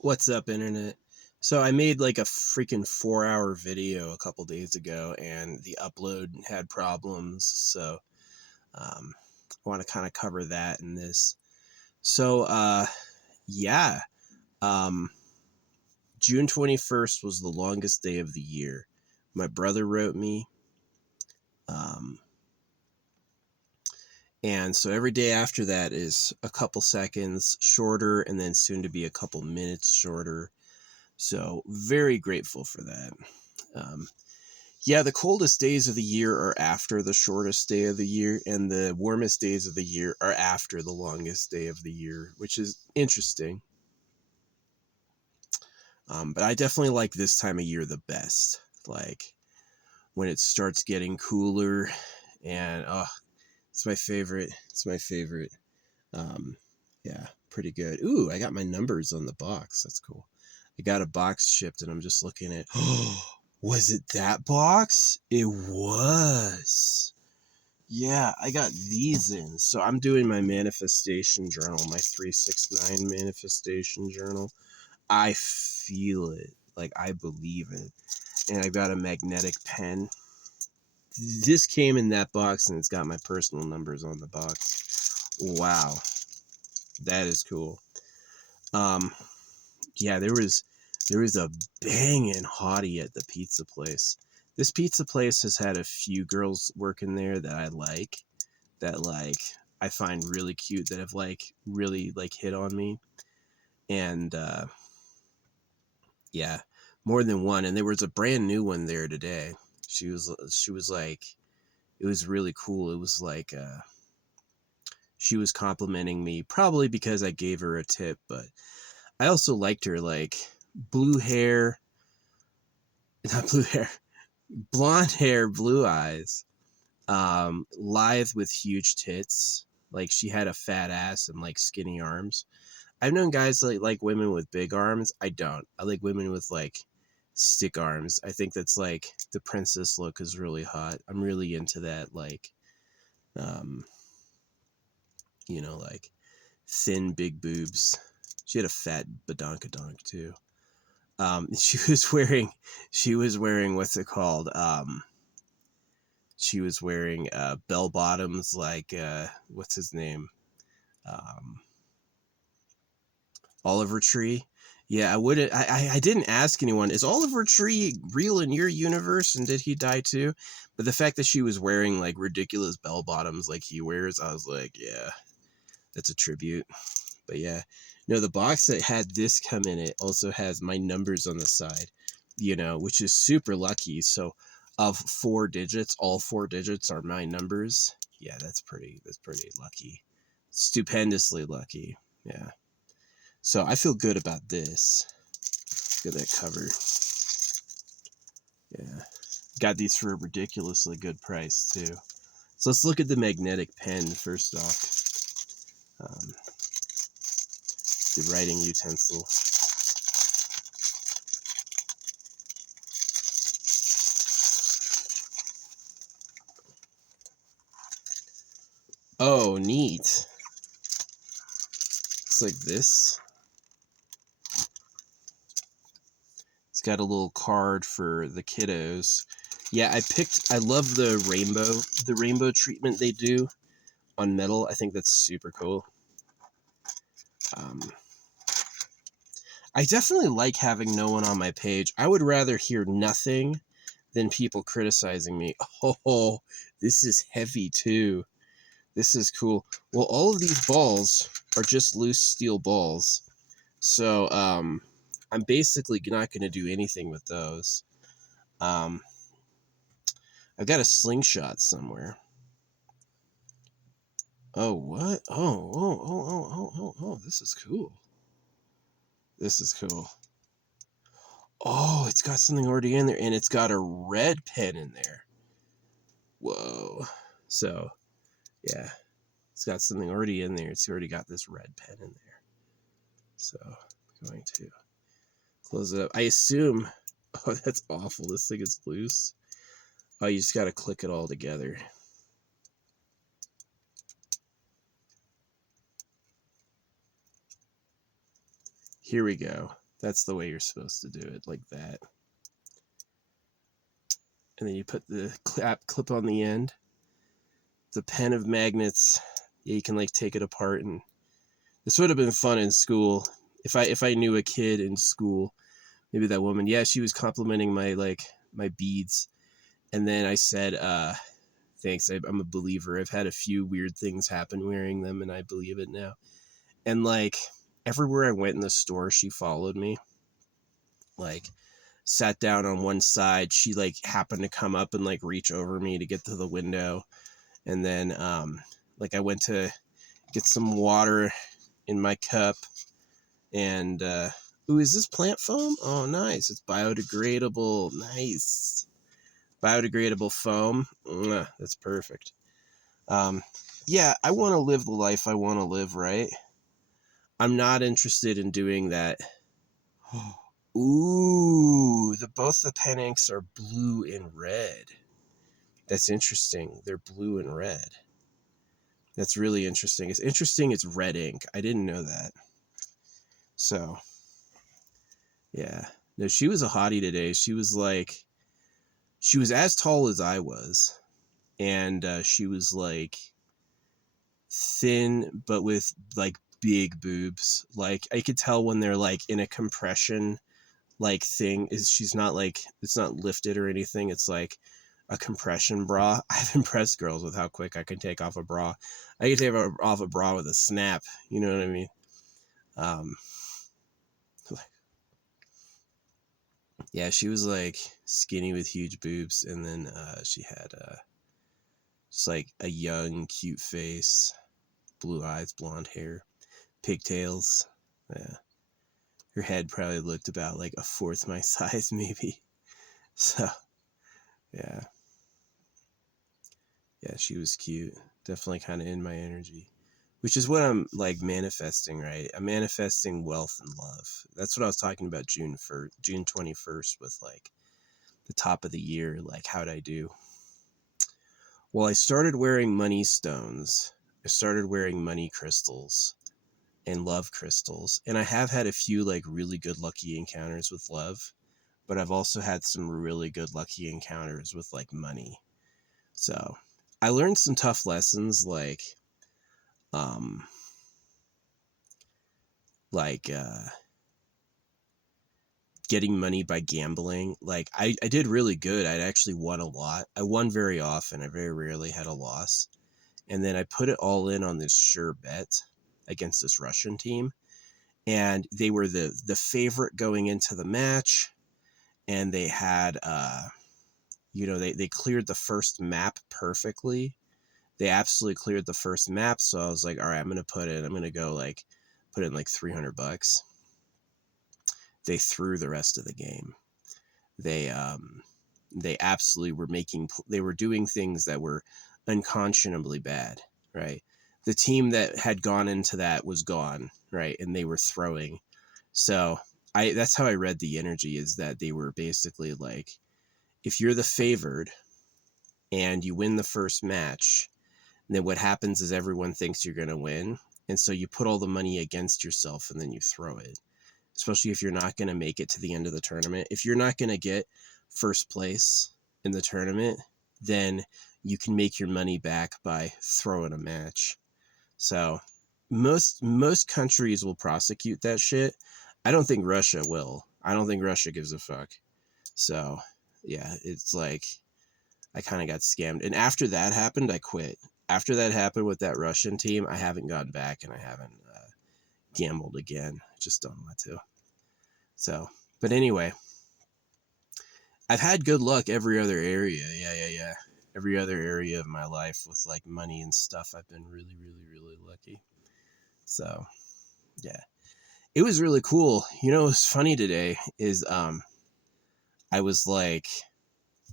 What's up, internet? So I made like a freaking 4-hour video a couple days ago, and the upload had problems. So I want to kind of cover that in this. So yeah, um, June 21st was the longest day of the year. My brother wrote me, um, and so every day after that is a couple seconds shorter, and then soon to be a couple minutes shorter. So very grateful for that. Um, Yeah, the coldest days of the year are after the shortest day of the year, and the warmest days of the year are after the longest day of the year, which is interesting. But I definitely like this time of year the best. Like when it starts getting cooler, and it's my favorite. It's my favorite. Um, yeah, pretty good. Ooh, I got my numbers on the box. That's cool. I got a box shipped, and I'm just looking at. Oh, was it that box? It was. Yeah, I got these in. So I'm doing my manifestation journal, my 369 manifestation journal. I feel it. Like I believe it. And I've got a magnetic pen. This came in that box and it's got my personal numbers on the box. Wow. That is cool. Um yeah, there was a banging hottie at the pizza place. This pizza place has had a few girls working there that I like. That like I find really cute, that have like really like hit on me. And yeah, more than one. And there was a brand new one there today. She was like, it was really cool. It was like she was complimenting me, probably because I gave her a tip, but I also liked her. Like blue hair, not blue hair, blonde hair, blue eyes, lithe with huge tits. Like she had a fat ass and like skinny arms. I've known guys like women with big arms. I don't. I like women with like stick arms. I think that's like the princess look is really hot. I'm really into that, like um like thin big boobs. She had a fat badonkadonk too. She was wearing what's it called? She was wearing bell bottoms, like what's his name? Um Oliver Tree. Yeah, I wouldn't. I didn't ask anyone. Is Oliver Tree real in your universe, and did he die too? But the fact that she was wearing like ridiculous bell bottoms like he wears, I was like, yeah, that's a tribute. But yeah, no, the box that had this come in it also has my numbers on the side, which is super lucky. So, of 4 digits, all 4 digits are my numbers. Yeah, that's pretty. That's pretty lucky. Stupendously lucky. Yeah. So I feel good about this. Get that cover. Yeah. Got these for a ridiculously good price, too. So let's look at the magnetic pen first off. The writing utensil. Oh, neat. Looks like this. It's got a little card for the kiddos. Yeah, I love the rainbow treatment they do on metal. I think that's super cool. I definitely like having no one on my page. I would rather hear nothing than people criticizing me. Oh, this is heavy too. This is cool. Well, all of these balls are just loose steel balls. So, I'm basically not going to do anything with those. Um, I've got a slingshot somewhere. Oh, what? Oh, this is cool. This is cool. Oh, it's got something already in there, and it's got a red pen in there. Whoa. So, yeah, it's got something already in there. It's already got this red pen in there. So, I'm going to close it up. I assume, oh, that's awful. This thing is loose. Oh, you just got to click it all together. Here we go. That's the way you're supposed to do it, like that. And then you put the clip on the end. It's a pen of magnets. Yeah, you can like take it apart, and this would have been fun in school if I knew a kid in school. Maybe that woman, yeah, she was complimenting my beads, and then I said, thanks. I'm a believer. I've had a few weird things happen wearing them, and I believe it now. And like everywhere I went in the store, she followed me. Like sat down on one side. She like happened to come up and like reach over me to get to the window. And then like I went to get some water in my cup, and ooh, is this plant foam? Oh, nice. It's biodegradable. Nice. Biodegradable foam. That's perfect. Yeah, I want to live the life I want to live, right? I'm not interested in doing that. Ooh, both the pen inks are blue and red. That's interesting. They're blue and red. That's really interesting. It's interesting it's red ink. I didn't know that. So, yeah. No, she was a hottie today. She was as tall as I was. And she was like thin, but with like big boobs. Like I could tell when they're like in a compression like thing. She's not like, it's not lifted or anything. It's like a compression bra. I've impressed girls with how quick I can take off a bra. I can take off a bra with a snap. You know what I mean? Yeah, she was like skinny with huge boobs, and then she had just like a young, cute face, blue eyes, blonde hair, pigtails. Yeah, her head probably looked about like a fourth my size, maybe. So, yeah, she was cute. Definitely kind of in my energy, which is what I'm like manifesting, right? I'm manifesting wealth and love. That's what I was talking about June 21st with like the top of the year. Like, how'd I do? Well, I started wearing money stones. I started wearing money crystals and love crystals. And I have had a few like really good lucky encounters with love, but I've also had some really good lucky encounters with like money. So I learned some tough lessons um like getting money by gambling. Like I did really good. I'd actually won a lot. I won very often. I very rarely had a loss. And then I put it all in on this sure bet against this Russian team. And they were the favorite going into the match. And they had, they cleared the first map perfectly. They absolutely cleared the first map. So I was like, all right, I'm going to go like put in like $300. They threw the rest of the game. They absolutely they were doing things that were unconscionably bad, right? The team that had gone into that was gone, right? And they were throwing. So that's how I read the energy, is that they were basically like, if you're the favored and you win the first match, then what happens is everyone thinks you're going to win. And so you put all the money against yourself and then you throw it, especially if you're not going to make it to the end of the tournament. If you're not going to get first place in the tournament, then you can make your money back by throwing a match. So most countries will prosecute that shit. I don't think Russia will. I don't think Russia gives a fuck. So yeah, it's like I kind of got scammed. And after that happened, I quit. After that happened with that Russian team, I haven't gone back and I haven't gambled again. I just don't want to. So, but anyway, I've had good luck every other area. Yeah. Every other area of my life with like money and stuff, I've been really, really, really lucky. So, yeah. It was really cool. You know, what's funny today is I was like,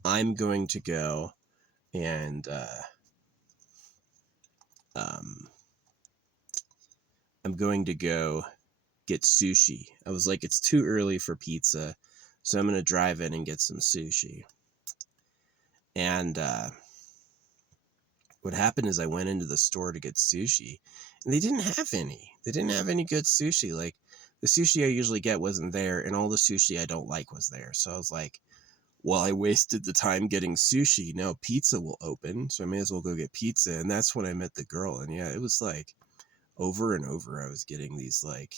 I'm going to go and I'm going to go get sushi. I was like, it's too early for pizza, so I'm going to drive in and get some sushi. And what happened is I went into the store to get sushi, and they didn't have any. They didn't have any good sushi. Like, The sushi I usually get wasn't there, and all the sushi I don't like was there. So I was like, well, I wasted the time getting sushi. Now pizza will open, so I may as well go get pizza. And that's when I met the girl. And yeah, it was like over and over I was getting these, like,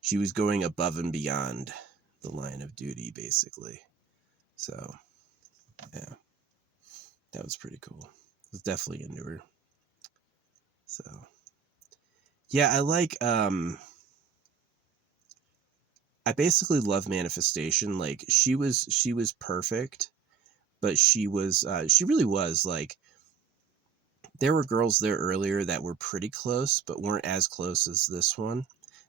she was going above and beyond the line of duty, basically. So, yeah, that was pretty cool. I was definitely into her. So, yeah, I basically love manifestation. Like, she was perfect, but she really was, like, there were girls there earlier that were pretty close, but weren't as close as this one.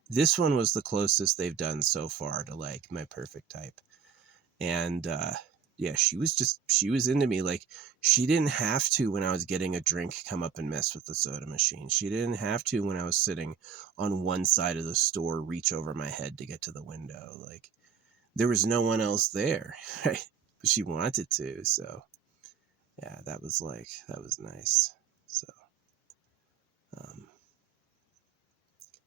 This one was the closest they've done so far to, like, my perfect type. And yeah, she was into me. Like, she didn't have to, when I was getting a drink, come up and mess with the soda machine. She didn't have to, when I was sitting on one side of the store, reach over my head to get to the window. Like, there was no one else there, right? But she wanted to. So yeah, that was nice. So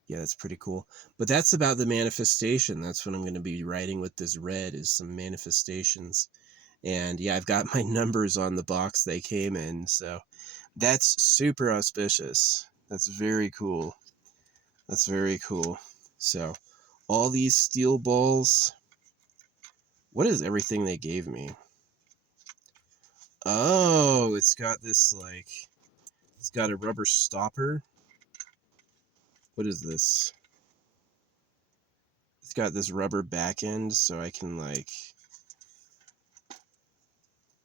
yeah, that's pretty cool. But that's about the manifestation. That's what I'm going to be writing with this red, is some manifestations. And yeah, I've got my numbers on the box they came in. So that's super auspicious. That's very cool. That's very cool. So all these steel balls. What is everything they gave me? Oh, it's got this, like, it's got a rubber stopper. What is this? It's got this rubber back end, so I can, like,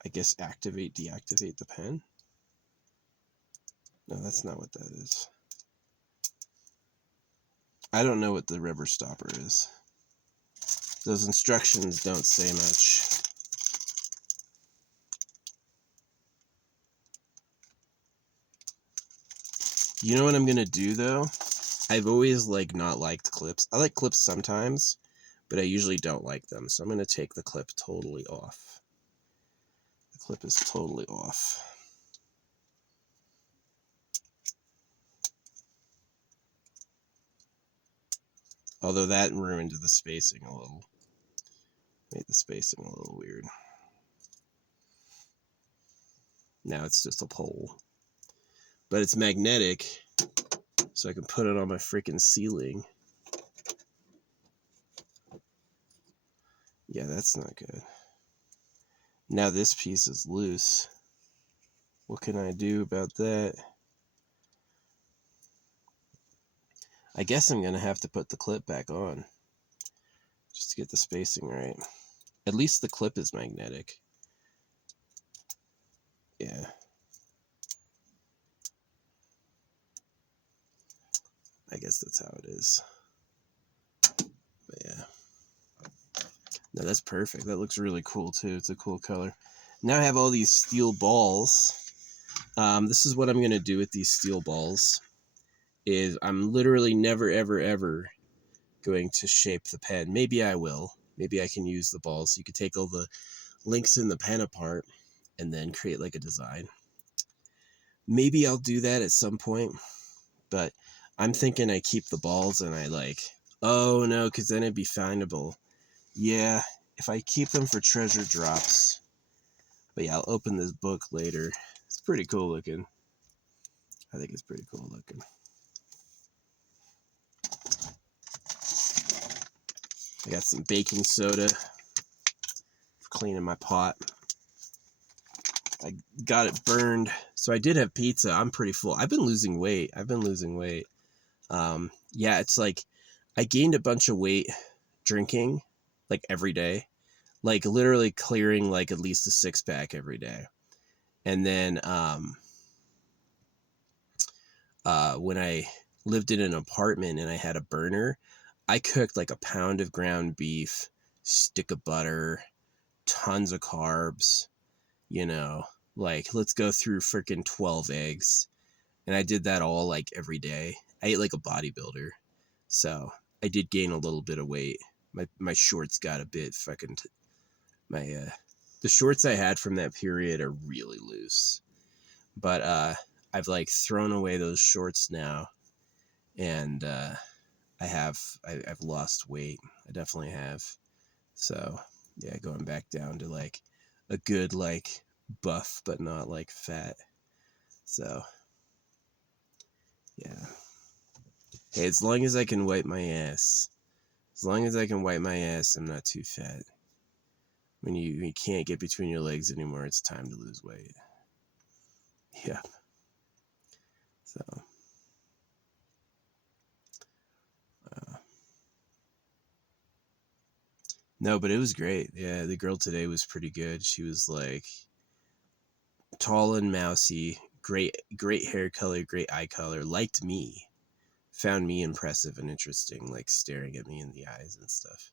I guess activate, deactivate the pen. No, that's not what that is. I don't know what the rubber stopper is. Those instructions don't say much. You know what I'm gonna do, though? I've always, like, not liked clips. I like clips sometimes, but I usually don't like them. So I'm gonna take the clip totally off. The clip is totally off. Although that ruined the spacing a little. Made the spacing a little weird. Now it's just a pole. But it's magnetic, so I can put it on my freaking ceiling. Yeah, that's not good. Now this piece is loose. What can I do about that? I guess I'm going to have to put the clip back on, just to get the spacing right. At least the clip is magnetic. Yeah. I guess that's how it is. But yeah. No, that's perfect. That looks really cool too. It's a cool color. Now I have all these steel balls. This is what I'm going to do with these steel balls. Is I'm literally never, ever, ever going to shape the pen. Maybe I will. Maybe I can use the balls. You could take all the links in the pen apart and then create, like, a design. Maybe I'll do that at some point, but I'm thinking I keep the balls and I, like, oh no, because then it'd be findable. Yeah, if I keep them for treasure drops. But yeah, I'll open this book later. It's pretty cool looking. I think it's pretty cool looking. I got some baking soda for cleaning my pot. I got it burned. So I did have pizza. I'm pretty full. I've been losing weight. Yeah, it's like I gained a bunch of weight drinking, like, every day. Like, literally clearing, like, at least a 6-pack every day. And then when I lived in an apartment and I had a burner, I cooked like a pound of ground beef, stick of butter, tons of carbs, like, let's go through freaking 12 eggs. And I did that all, like, every day. I ate like a bodybuilder. So I did gain a little bit of weight. My shorts got a bit fucking, the shorts I had from that period are really loose. But I've, like, thrown away those shorts now. And I I've lost weight. I definitely have. So yeah, going back down to like a good like buff but not like fat. So yeah. Hey, as long as I can wipe my ass. As long as I can wipe my ass, I'm not too fat. When you can't get between your legs anymore, it's time to lose weight. Yeah. So no, but it was great. Yeah, the girl today was pretty good. She was like tall and mousy, great hair color, great eye color, liked me, found me impressive and interesting, like staring at me in the eyes and stuff.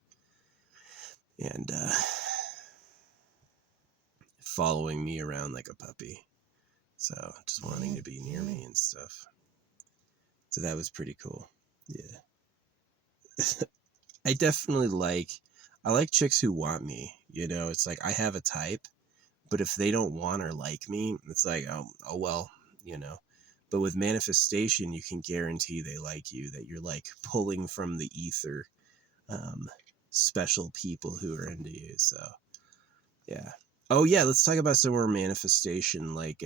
And following me around like a puppy. So just wanting to be near me and stuff. So that was pretty cool. Yeah. I definitely I like chicks who want me, you know, it's like I have a type, but if they don't want or like me, it's like, oh well, you know. But with manifestation, you can guarantee they like you, that you're like pulling from the ether, um, special people who are into you. So yeah. Oh yeah, let's talk about some more manifestation. Like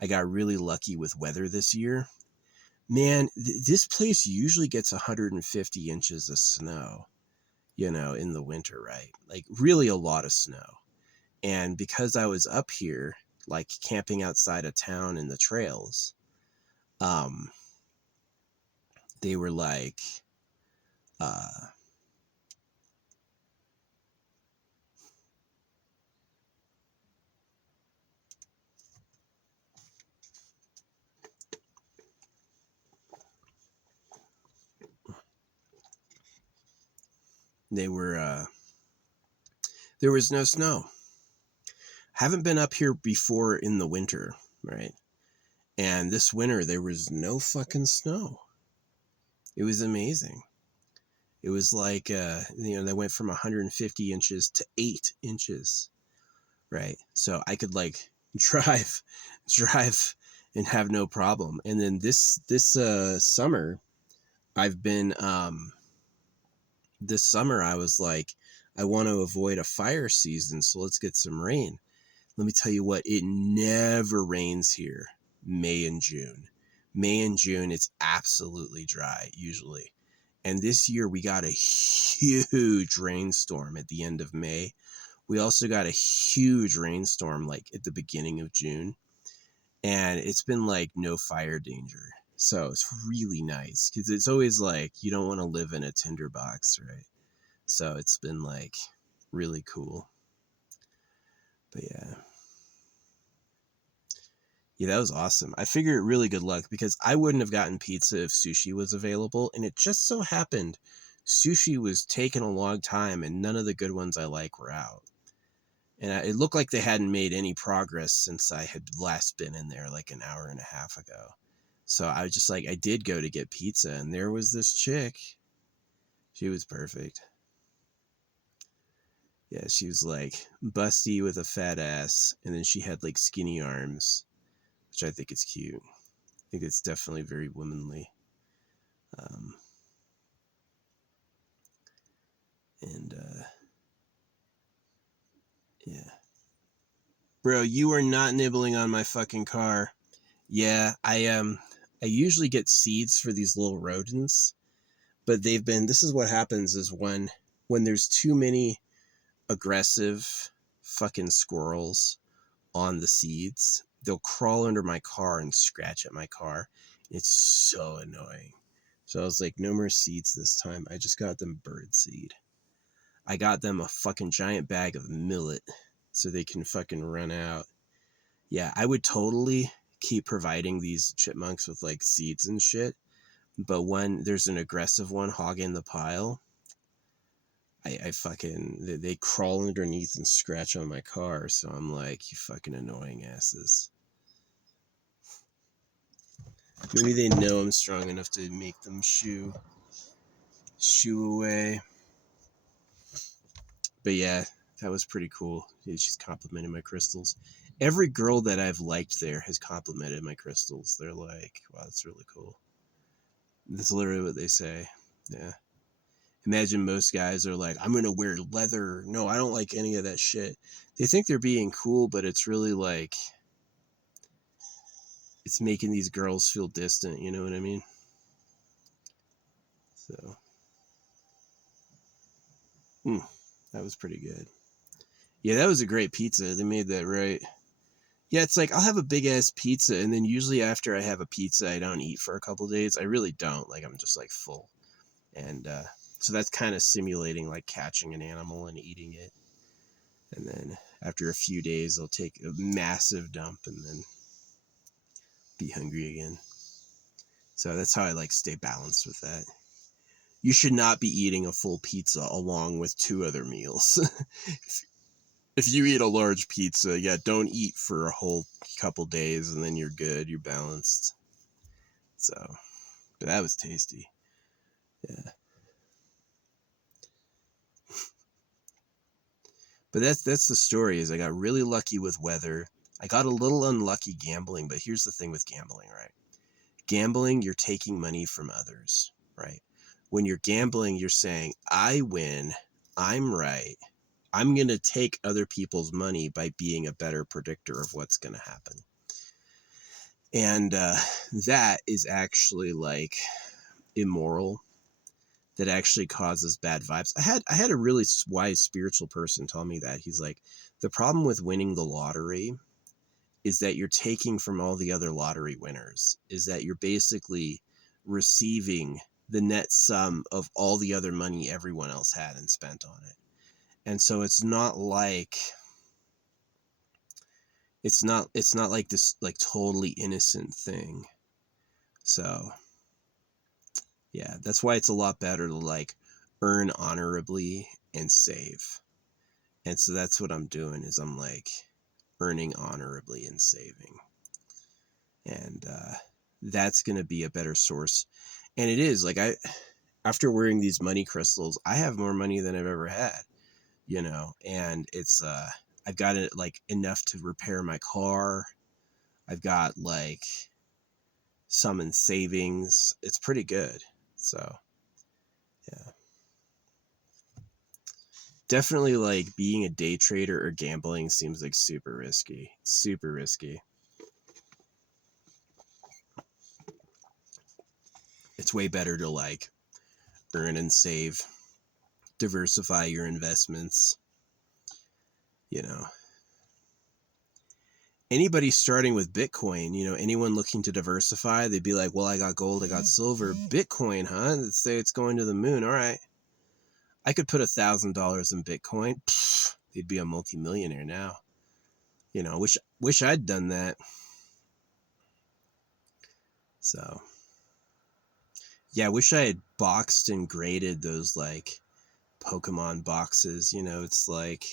I got really lucky with weather this year. Man, this place usually gets 150 inches of snow, you know, in the winter, right? Like really a lot of snow. And because I was up here, like camping outside of town in the trails, um, they were like, uh, they were, there was no snow. Haven't been up here before in the winter, right? And this winter, there was no fucking snow. It was amazing. It was like, you know, they went from 150 inches to 8 inches, right? So I could like drive, drive and have no problem. And then this summer, I've been, this summer I was like, I want to avoid a fire season, so let's get some rain. Let me tell you what, it never rains here, May and June. May and June, it's absolutely dry, usually. And this year we got a huge rainstorm at the end of May. We also got a huge rainstorm like at the beginning of June. And it's been like no fire danger. So it's really nice because it's always like you don't want to live in a tinderbox, right? So it's been like really cool. But yeah. Yeah, that was awesome. I figure really good luck because I wouldn't have gotten pizza if sushi was available. And it just so happened sushi was taking a long time and none of the good ones I like were out. And it looked like they hadn't made any progress since I had last been in there like an hour and a half ago. So I was just like, I did go to get pizza and there was this chick. She was perfect. Yeah, she was like busty with a fat ass. And then she had like skinny arms, which I think is cute. I think it's definitely very womanly. Um, and yeah. Bro, you are not nibbling on my fucking car. Yeah, I usually get seeds for these little rodents, but this is what happens is when there's too many aggressive fucking squirrels on the seeds, they'll crawl under my car and scratch at my car. It's so annoying. So I was like, no more seeds this time. I just got them bird seed. I got them a fucking giant bag of millet so they can fucking run out. Yeah, I would totally keep providing these chipmunks with like seeds and shit. But when there's an aggressive one hogging the pile, I fucking, they crawl underneath and scratch on my car. So I'm like, you fucking annoying asses. Maybe they know I'm strong enough to make them shoo away. But yeah, that was pretty cool. She's complimenting my crystals. Every girl that I've liked there has complimented my crystals. They're like, wow, that's really cool. That's literally what they say. Yeah. Imagine most guys are like, I'm going to wear leather. No, I don't like any of that shit. They think they're being cool, but it's really like, it's making these girls feel distant. You know what I mean? So, that was pretty good. Yeah, that was a great pizza. They made that right. Yeah, it's like I'll have a big ass pizza, and then usually after I have a pizza, I don't eat for a couple days. I really don't. Like, I'm just like full. And so that's kind of simulating like catching an animal and eating it. And then after a few days, I'll take a massive dump and then be hungry again. So that's how I like stay balanced with that. You should not be eating a full pizza along with 2 other meals. If you eat a large pizza, yeah, don't eat for a whole couple days and then you're good, you're balanced. So, but that was tasty. Yeah. But that's the story is I got really lucky with weather. I got a little unlucky gambling, but here's the thing with gambling, right? Gambling, you're taking money from others, right? When you're gambling, you're saying, I win, I'm right. I'm going to take other people's money by being a better predictor of what's going to happen. And that is actually like immoral. That actually causes bad vibes. I had a really wise spiritual person tell me that. He's like, the problem with winning the lottery is that you're taking from all the other lottery winners, is that you're basically receiving the net sum of all the other money everyone else had and spent on it. And so it's not like this like totally innocent thing. So yeah, that's why it's a lot better to like earn honorably and save. And so that's what I'm doing is I'm like earning honorably and saving. And that's going to be a better source. And it is like after wearing these money crystals, I have more money than I've ever had, you know, and it's I've got it like enough to repair my car. I've got like some in savings. It's pretty good. So, yeah. Definitely like being a day trader or gambling seems like super risky. Super risky. It's way better to like earn and save, diversify your investments, you know. Anybody starting with Bitcoin, you know, anyone looking to diversify, they'd be like, well, I got gold, I got silver. Bitcoin, huh? Let's say it's going to the moon. All right. I could put $1,000 in Bitcoin. Pfft, they'd be a multimillionaire now. You know, wish I'd done that. So, yeah, I wish I had boxed and graded those like Pokemon boxes. You know, it's like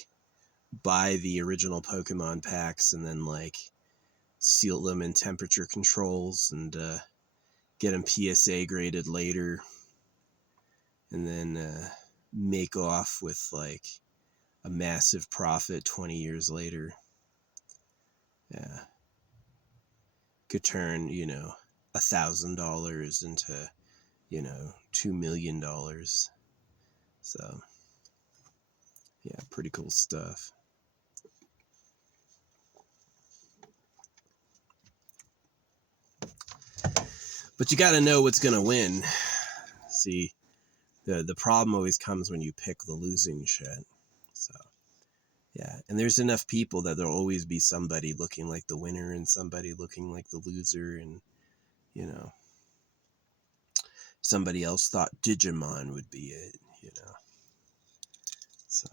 buy the original Pokemon packs and then like seal them in temperature controls and get them PSA graded later, and then make off with like a massive profit 20 years later. Yeah, could turn, you know, $1,000 into, you know, $2 million. So yeah, pretty cool stuff. But you got to know what's gonna win. See, the problem always comes when you pick the losing shit. So yeah, and there's enough people that there'll always be somebody looking like the winner and somebody looking like the loser, and you know, somebody else thought Digimon would be it, you know. So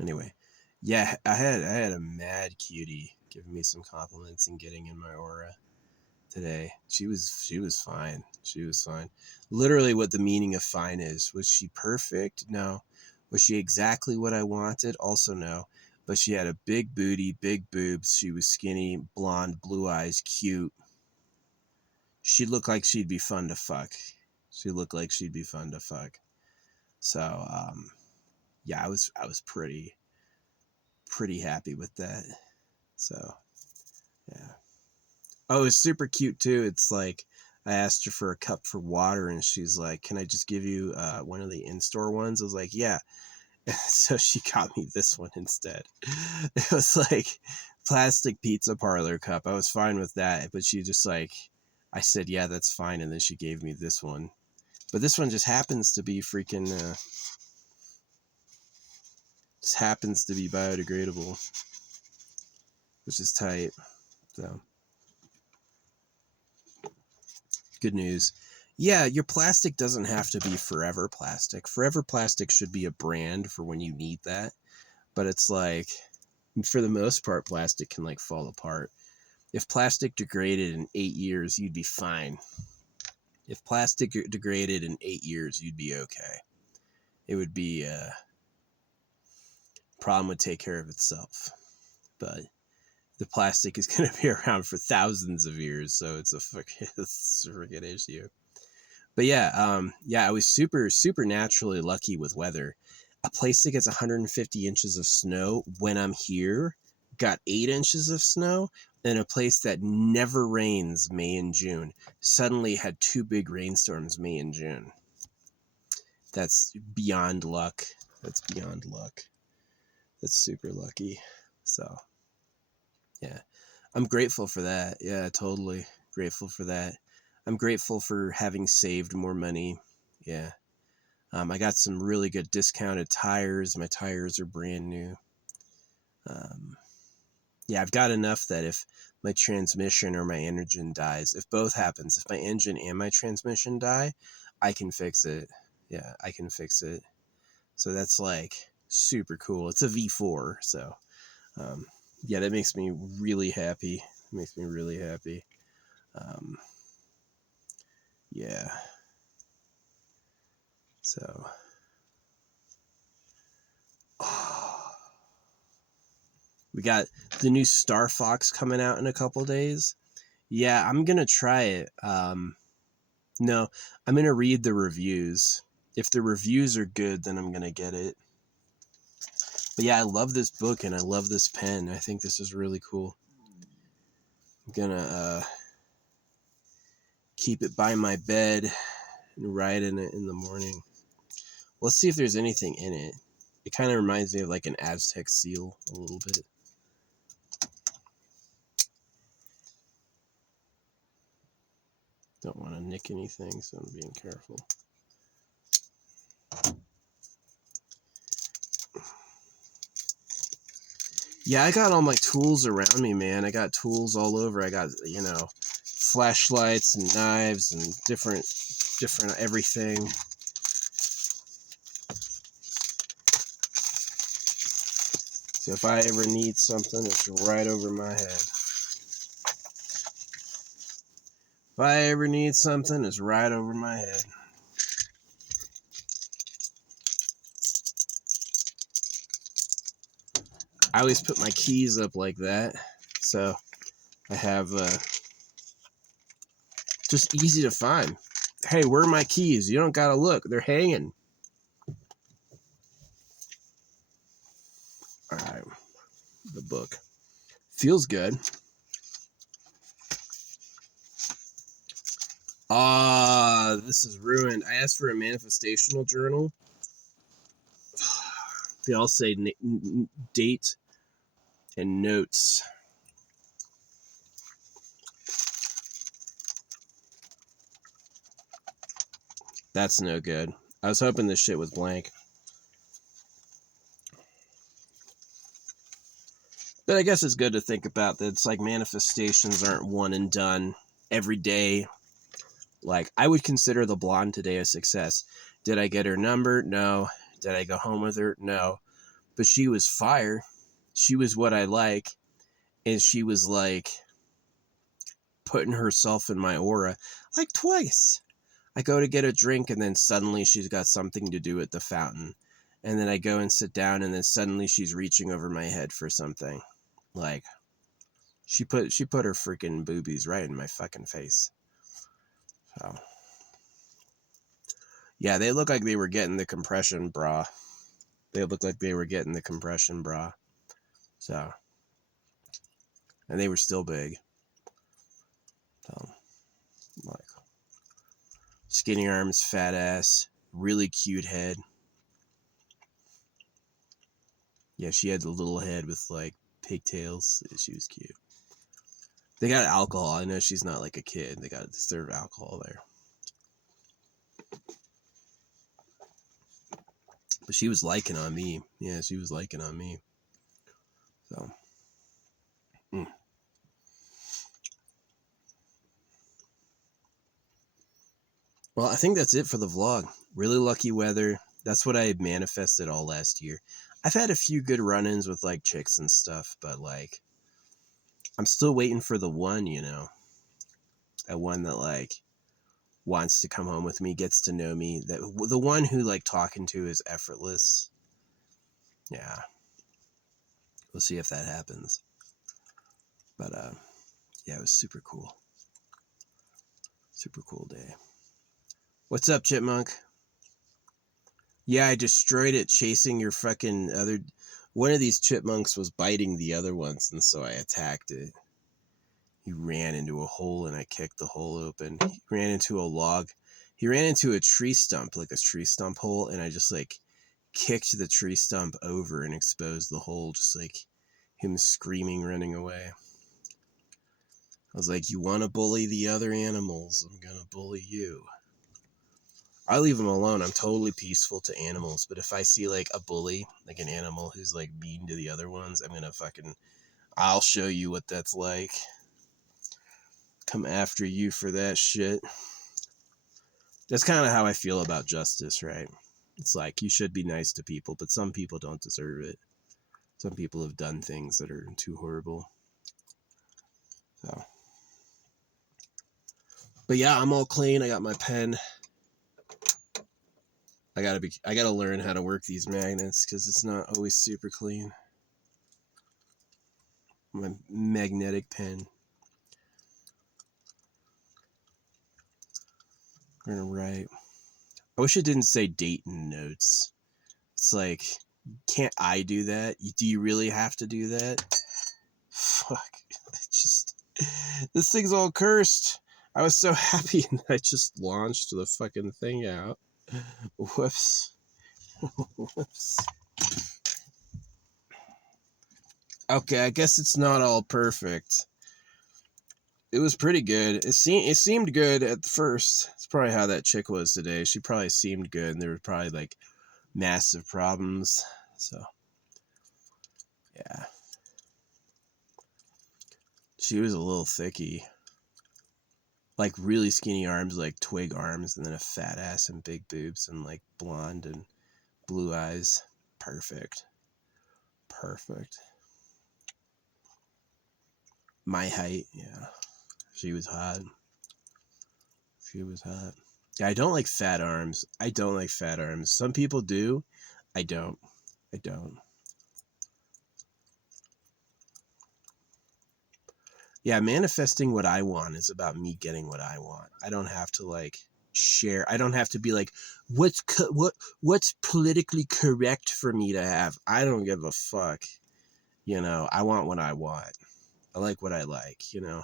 anyway, yeah, I had a mad cutie giving me some compliments and getting in my aura today. She was fine. She was fine. Literally what the meaning of fine is. Was she perfect? No. Was she exactly what I wanted? Also no. But she had a big booty, big boobs. She was skinny, blonde, blue eyes, cute. She looked like she'd be fun to fuck. She looked like she'd be fun to fuck. So, yeah, I was pretty happy with that. So yeah. Oh, it's super cute too. It's like I asked her for a cup for water, and she's like, "Can I just give you one of the in-store ones?" I was like, "Yeah." So she got me this one instead. It was like plastic pizza parlor cup. I was fine with that, but she just like, I said, "Yeah, that's fine," and then she gave me this one. But this one just happens to be freaking, just happens to be biodegradable, which is tight. So good news. Yeah, your plastic doesn't have to be Forever Plastic. Forever Plastic should be a brand for when you need that. But it's like, for the most part, plastic can like fall apart. If plastic degraded in 8 years, you'd be fine. If plastic degraded in 8 years, you'd be okay. It would be, problem would take care of itself. But the plastic is going to be around for thousands of years, so it's a freaking issue. But yeah, I was super naturally lucky with weather. A place that gets 150 inches of snow when I'm here got 8 inches of snow, and a place that never rains May and June suddenly had 2 big rainstorms May and June. That's beyond luck. That's beyond luck. That's super lucky. So yeah, I'm grateful for that. Yeah, totally grateful for that. I'm grateful for having saved more money. Yeah. I got some really good discounted tires. My tires are brand new. Yeah, I've got enough that if my transmission or my engine dies, if both happens, if my engine and my transmission die, I can fix it. Yeah, I can fix it. So that's like super cool. It's a V4, so um, yeah, that makes me really happy. It makes me really happy. Um, yeah. So. We got the new Star Fox coming out in a couple days. Yeah, I'm gonna try it. No, I'm gonna read the reviews. If the reviews are good, then I'm gonna get it. But yeah, I love this book and I love this pen. I think this is really cool. I'm gonna keep it by my bed and write in it in the morning. Let's see if there's anything in it. It kind of reminds me of like an Aztec seal a little bit. Don't want to nick anything, so I'm being careful. Yeah, I got all my tools around me, man. I got tools all over. I got, flashlights and knives and different everything. So if I ever need something, it's right over my head. If I ever need something, it's right over my head. I always put my keys up like that, so I have just easy to find. Hey, where are my keys? You don't gotta look; they're hanging. All right, the book feels good. This is ruined. I asked for a manifestational journal. They all say date and notes. That's no good. I was hoping this shit was blank. But I guess it's good to think about that it's like manifestations aren't one and done every day. Like, I would consider the blonde today a success. Did I get her number? No. Did I go home with her? No. But she was fire. She was what I like. And she was like putting herself in my aura like twice. I go to get a drink and then suddenly she's got something to do at the fountain. And then I go and sit down and then suddenly she's reaching over my head for something. Like, she put her freaking boobies right in my fucking face. So yeah, they look like they were getting the compression bra. They looked like they were getting the compression bra. So, and they were still big. So, like, skinny arms, fat ass, really cute head. Yeah, she had the little head with like pigtails. She was cute. They got alcohol. I know she's not like a kid. They got to serve alcohol there. But she was liking on me. Yeah, she was liking on me. So. Well, I think that's it for the vlog. Really lucky weather. That's what I had manifested all last year. I've had a few good run-ins with like chicks and stuff, but like I'm still waiting for the one, you know. That one that like wants to come home with me, gets to know me. That the one who like talking to is effortless. Yeah. We'll see if that happens. But yeah, it was super cool. Super cool day. What's up, Chipmunk? Yeah, I destroyed it chasing your fucking other... One of these chipmunks was biting the other ones, and so I attacked it. He ran into a hole, and I kicked the hole open. He ran into a log. He ran into a tree stump, like a tree stump hole, and I just, like, kicked the tree stump over and exposed the hole, just like him screaming, running away. I was like, you want to bully the other animals? I'm gonna bully you. I leave them alone. I'm totally peaceful to animals, but if I see like a bully, like an animal who's like mean to the other ones, I'm gonna fucking... I'll show you what that's like. Come after you for that shit. That's kind of how I feel about justice, right? It's like you should be nice to people, but some people don't deserve it. Some people have done things that are too horrible. So, but yeah, I'm all clean. I got my pen. I gotta learn how to work these magnets because it's not always super clean. My magnetic pen. We're gonna write. I wish it didn't say date and notes. It's like, can't I do that? Do you really have to do that? Fuck. This thing's all cursed. I was so happy and I just launched the fucking thing out. Whoops. Whoops. Okay, I guess it's not all perfect. It was pretty good. It seemed good at first. It's probably how that chick was today. She probably seemed good, and there were probably like massive problems. So, yeah. She was a little thicky. Like really skinny arms, like twig arms, and then a fat ass and big boobs and like blonde and blue eyes. Perfect. Perfect. My height, yeah. She was hot. She was hot. Yeah, I don't like fat arms. I don't like fat arms. Some people do. I don't. I don't. Yeah, manifesting what I want is about me getting what I want. I don't have to like share. I don't have to be like, what's politically correct for me to have? I don't give a fuck. You know, I want what I want. I like what I like, you know.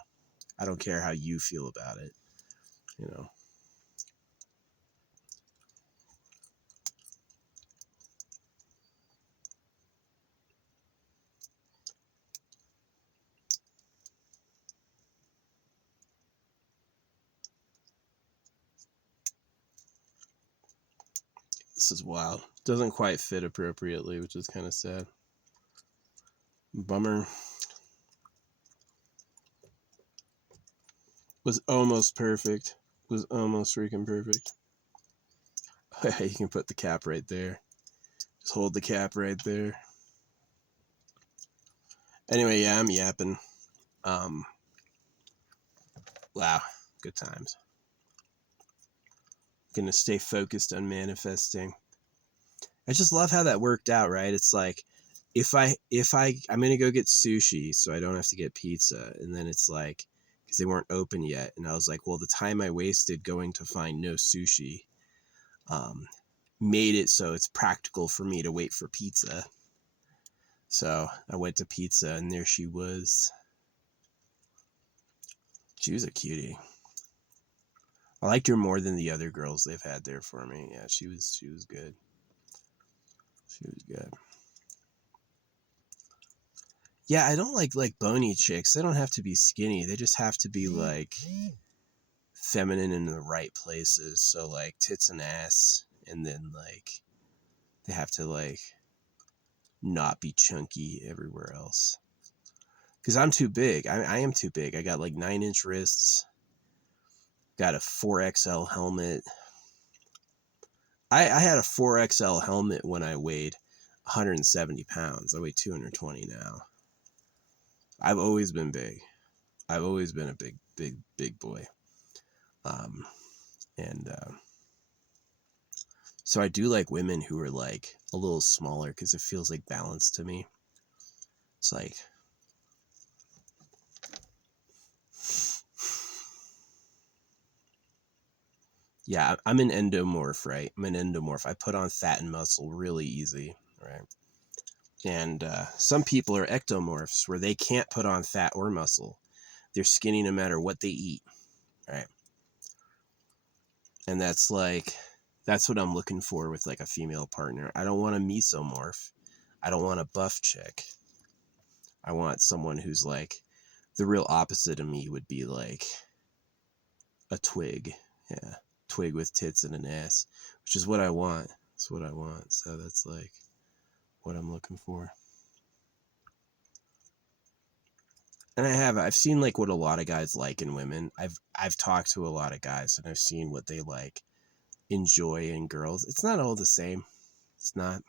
I don't care how you feel about it, you know. This is wild. Doesn't quite fit appropriately, which is kind of sad. Bummer. Was almost perfect. Was almost freaking perfect. You can put the cap right there. Just hold the cap right there. Anyway, yeah, I'm yapping. Wow, good times. Gonna stay focused on manifesting. I just love how that worked out, right? It's like I'm gonna go get sushi, so I don't have to get pizza, and then it's like because they weren't open yet, and I was like, well, the time I wasted going to find no sushi, made it so it's practical for me to wait for pizza. So I went to pizza, and there she was. She was a cutie. I liked her more than the other girls they've had there for me. Yeah, she was good. She was good. Yeah, I don't like bony chicks. They don't have to be skinny. They just have to be like feminine in the right places. So like tits and ass, and then like they have to like not be chunky everywhere else. Because I'm too big. I am too big. I got like 9-inch wrists. Got a 4XL helmet. I had a 4XL helmet when I weighed 170 pounds. I weigh 220 now. I've always been big. I've always been a big boy. And so I do like women who are like a little smaller because it feels like balance to me. It's like, yeah, I'm an endomorph, right? I'm an endomorph. I put on fat and muscle really easy, right? And some people are ectomorphs where they can't put on fat or muscle. They're skinny no matter what they eat, right? And that's like, that's what I'm looking for with like a female partner. I don't want a mesomorph. I don't want a buff chick. I want someone who's like, the real opposite of me would be like a twig. Yeah. Twig with tits and an ass, which is what I want. That's what I want. So that's like what I'm looking for. And I've seen like what a lot of guys like in women. I've talked to a lot of guys, and I've seen what they like enjoy in girls. It's not all the same. It's not.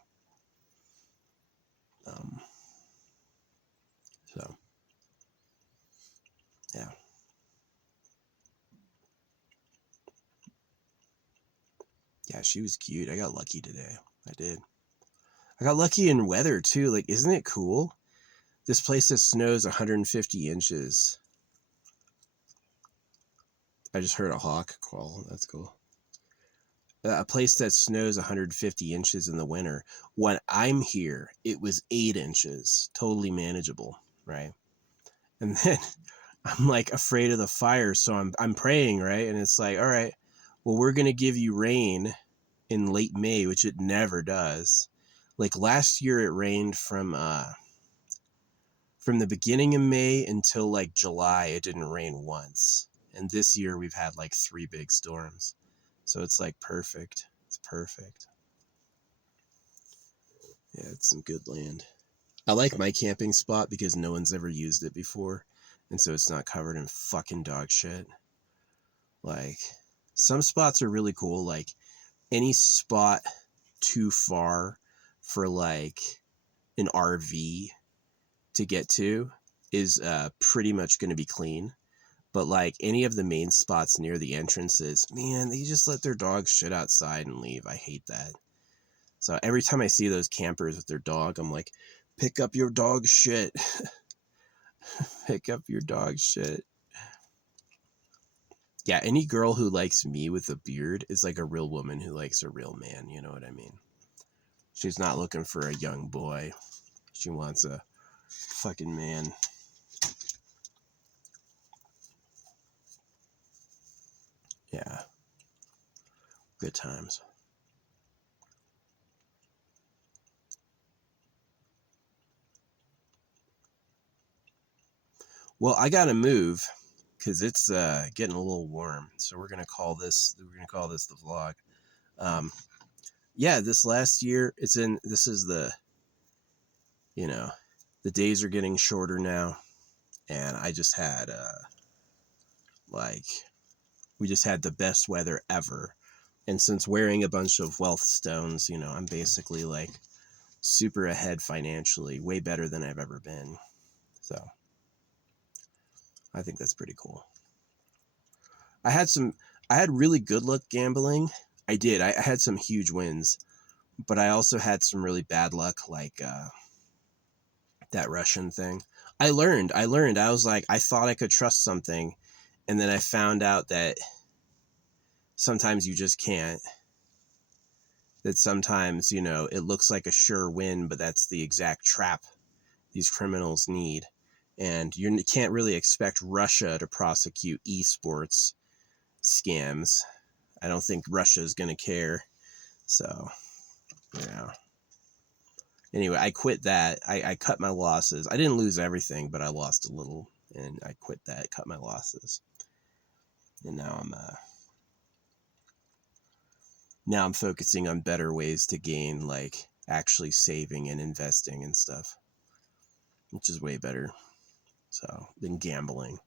So yeah. Yeah, she was cute. I got lucky today. I did. I got lucky in weather too. Like, isn't it cool? This place that snows 150 inches. I just heard a hawk call. That's cool. A place that snows 150 inches in the winter. When I'm here, it was 8 inches. Totally manageable, right? And then I'm like afraid of the fire, so I'm praying, right? And it's like, all right, well, we're gonna give you rain in late May, which it never does. Like last year, it rained from the beginning of May until like July. It didn't rain once, and this year we've had like 3 big storms, so it's like perfect. It's perfect. Yeah, it's some good land. I like my camping spot because no one's ever used it before, and so it's not covered in fucking dog shit. Like, some spots are really cool. Like, any spot too far for like an RV to get to is pretty much going to be clean. But like any of the main spots near the entrances, man, they just let their dogs shit outside and leave. I hate that. So every time I see those campers with their dog, I'm like, pick up your dog shit. Pick up your dog shit. Yeah, any girl who likes me with a beard is like a real woman who likes a real man. You know what I mean? She's not looking for a young boy. She wants a fucking man. Yeah. Good times. Well, I gotta move because it's getting a little warm. So we're gonna call this the vlog. Yeah, this last year this is the, you know, the days are getting shorter now, and I just had like we just had the best weather ever. And since wearing a bunch of wealth stones, you know, I'm basically like super ahead financially, way better than I've ever been. So I think that's pretty cool. I had really good luck gambling. I did. I had some huge wins, but I also had some really bad luck, like that Russian thing. I learned. I was like, I thought I could trust something, and then I found out that sometimes you just can't. that sometimes, you know, it looks like a sure win, but that's the exact trap these criminals need. And you can't really expect Russia to prosecute esports scams. I don't think Russia is going to care. So, yeah. Anyway, I quit that. I cut my losses. I didn't lose everything, but I lost a little, and I quit that, cut my losses. And now I'm focusing on better ways to gain, like actually saving and investing and stuff, which is way better. So, than gambling.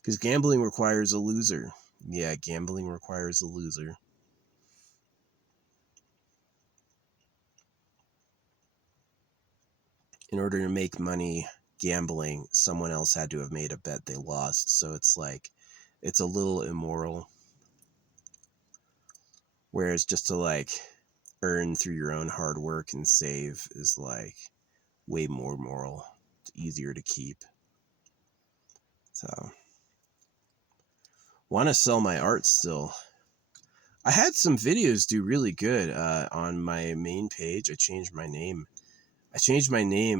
Because gambling requires a loser. Yeah, gambling requires a loser. In order to make money gambling, someone else had to have made a bet they lost. So it's like, it's a little immoral. Whereas just to like earn through your own hard work and save is like way more moral. It's easier to keep. So, want to sell my art still. I had some videos do really good on my main page. I changed my name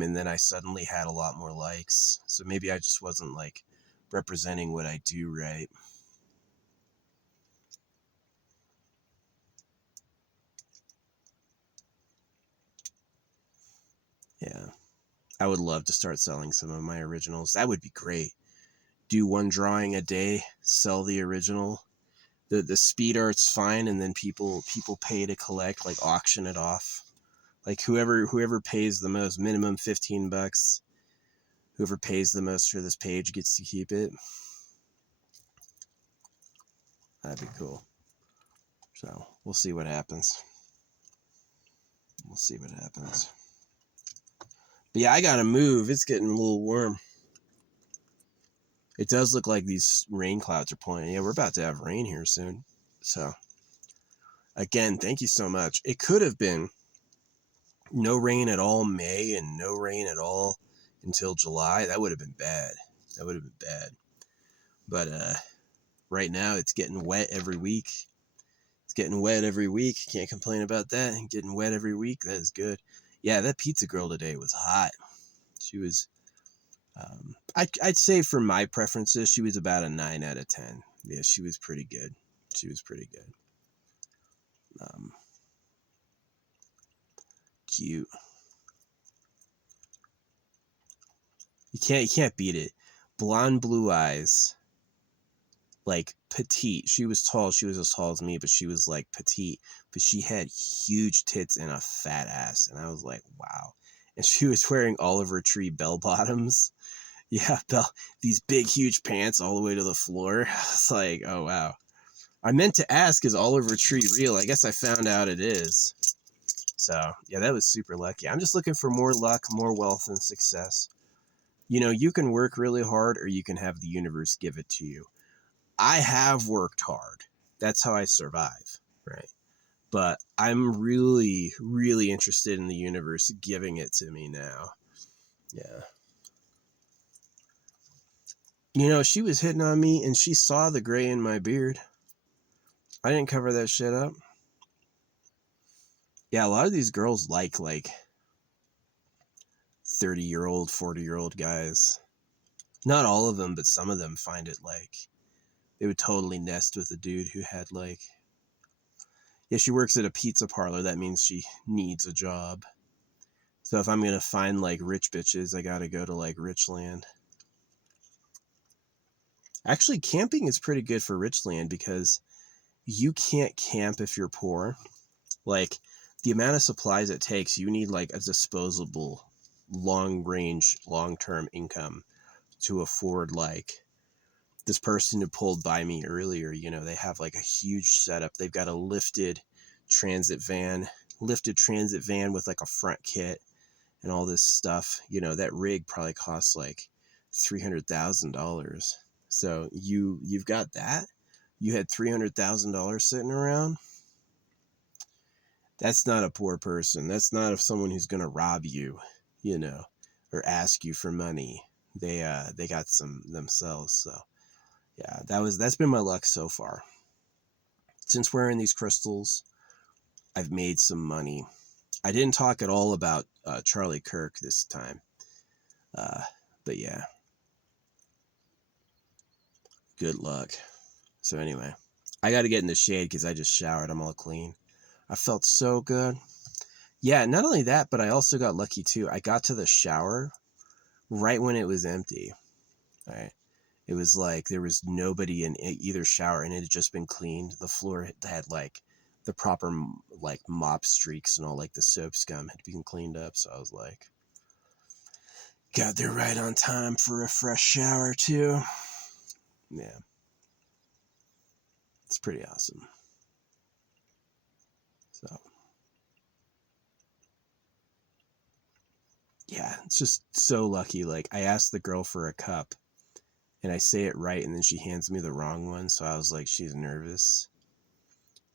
and then I suddenly had a lot more likes. So maybe I just wasn't like representing what I do right. Yeah. I would love to start selling some of my originals. That would be great. Do one drawing a day, sell the original. The speed art's fine, and then people pay to collect, like auction it off. Like whoever pays the most, minimum $15. Whoever pays the most for this page gets to keep it. That'd be cool. So we'll see what happens. We'll see what happens. But yeah, I gotta move. It's getting a little warm. It does look like these rain clouds are pulling. Yeah, we're about to have rain here soon. So again, thank you so much. It could have been no rain at all May and no rain at all until July. That would have been bad. That would have been bad. But right now it's getting wet every week. It's getting wet every week. Can't complain about that. Getting wet every week. That is good. Yeah, that pizza girl today was hot. She was, I'd say for my preferences, she was about a 9 out of 10. Yeah, she was pretty good. She was pretty good. Cute. You can't beat it. Blonde blue eyes. Like petite. She was tall. She was as tall as me, but she was like petite. But she had huge tits and a fat ass. And I was like, wow. And she was wearing Oliver Tree bell bottoms. Yeah, these big, huge pants all the way to the floor. It's like, oh, wow. I meant to ask, is Oliver Tree real? I guess I found out it is. So, yeah, that was super lucky. I'm just looking for more luck, more wealth, and success. You know, you can work really hard or you can have the universe give it to you. I have worked hard. That's how I survive, right? But I'm really, really interested in the universe giving it to me now. Yeah. You know, she was hitting on me and she saw the gray in my beard. I didn't cover that shit up. Yeah, a lot of these girls like 30-year-old, 40-year-old guys. Not all of them, but some of them find it like they would totally nest with a dude who had like, yeah, she works at a pizza parlor. That means she needs a job. So if I'm going to find like rich bitches, I got to go to like Richland. Actually, camping is pretty good for Richland because you can't camp if you're poor. Like the amount of supplies it takes, you need like a disposable long range, long-term income to afford like this person who pulled by me earlier. You know, they have like a huge setup. They've got a lifted transit van with like a front kit and all this stuff. You know, that rig probably costs like $300,000. So you've got that. You had $300,000 sitting around. That's not a poor person. That's not someone who's going to rob you, you know, or ask you for money. They got some themselves. So yeah, that's been my luck so far. Since wearing these crystals, I've made some money. I didn't talk at all about Charlie Kirk this time. But yeah, good luck. So anyway, I got to get in the shade because I just showered. I'm all clean. I felt so good. Yeah, not only that, but I also got lucky too. I got to the shower right when it was empty. Right. It was like there was nobody in either shower, and it had just been cleaned. The floor had like the proper like mop streaks and all, like the soap scum had been cleaned up. So I was like, got there right on time for a fresh shower too. Yeah, it's pretty awesome. So yeah, it's just so lucky. Like I asked the girl for a cup, and I say it right, and then she hands me the wrong one. So I was like, she's nervous.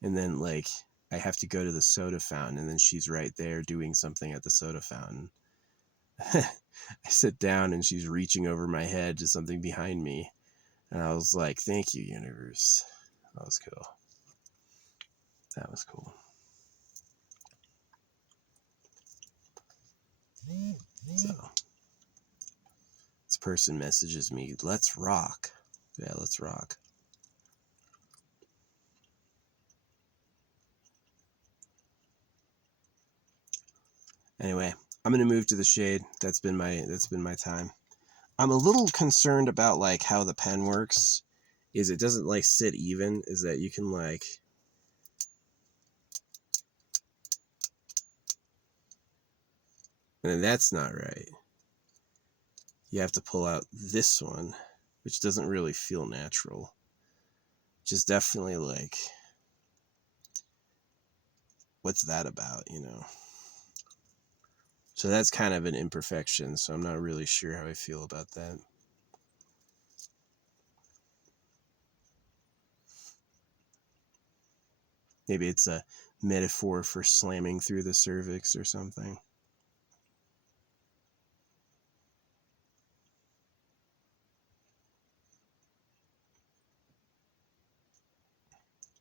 And then like I have to go to the soda fountain, and then she's right there doing something at the soda fountain. I sit down and she's reaching over my head to something behind me, and I was like, thank you, universe. That was cool. That was cool. So this person messages me, let's rock. Yeah, let's rock. Anyway, I'm gonna move to the shade. That's been my time. I'm a little concerned about like how the pen works. Is it doesn't like sit even? Is that you can like, and that's not right. You have to pull out this one, which doesn't really feel natural. Just definitely like, what's that about, you know? So that's kind of an imperfection, so I'm not really sure how I feel about that. Maybe it's a metaphor for slamming through the cervix or something.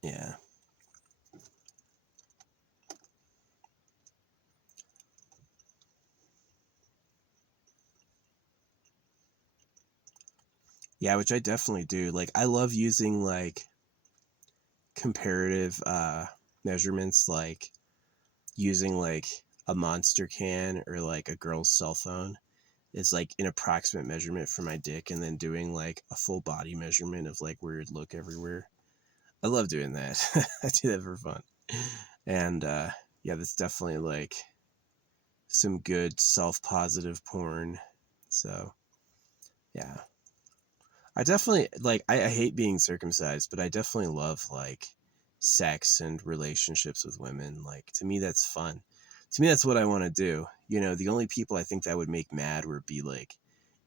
Yeah. Yeah, which I definitely do. Like I love using like comparative measurements, like using like a monster can or like a girl's cell phone. It's like an approximate measurement for my dick, and then doing like a full body measurement of like where it'd look everywhere. I love doing that. I do that for fun. And yeah, that's definitely like some good self-positive porn. So yeah, I definitely like, I hate being circumcised, but I definitely love like sex and relationships with women. Like to me that's fun. To me that's what I want to do. You know, the only people I think that would make mad would be like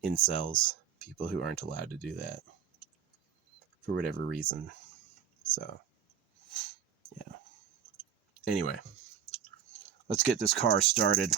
incels, people who aren't allowed to do that for whatever reason. So yeah, anyway, let's get this car started.